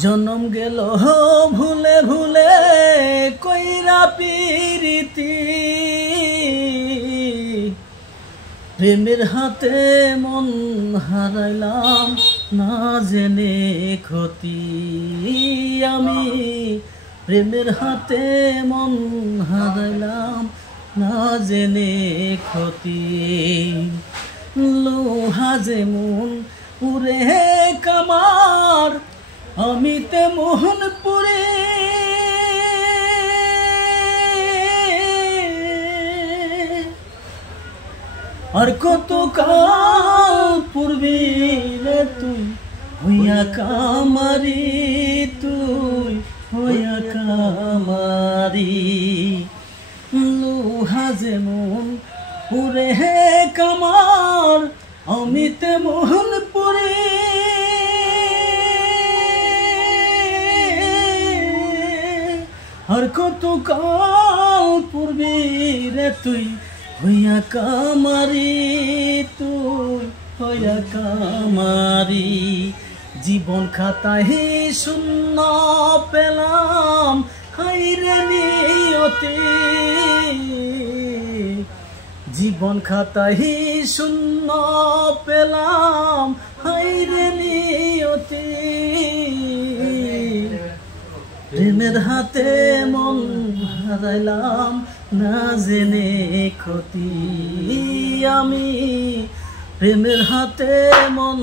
জনম গেল ভুলে ভুলে কইরা পিরিতি, প্রেমের হাতে মন হারাইলাম না জেনে ক্ষতি। আমি প্রেমের হাতে মন হারাইলাম না জেনে ক্ষতি। লোহা যেমন পুরে কামার, আমি তেমন পুরে আর কত কাল পূর্বে রে তুই হইয়া কামারি, তুই হইয়া কামারি। লোহা যেমন পুরে কামার, আমি তেমন পুরে আর কত কাল পূর্বে রে তুই হইয়া কামারি, তুই হইয়া কামারি। জীবন খাতায় শূন্য পেলাম হাইরে নিয়তি, জীবন খাতায় শূন্য পেলাম হাইরে নিয়তি। প্রেমের হাতে মন হারাইলাম না জেনে ক্ষতি। আমি প্রেমের হাতে মন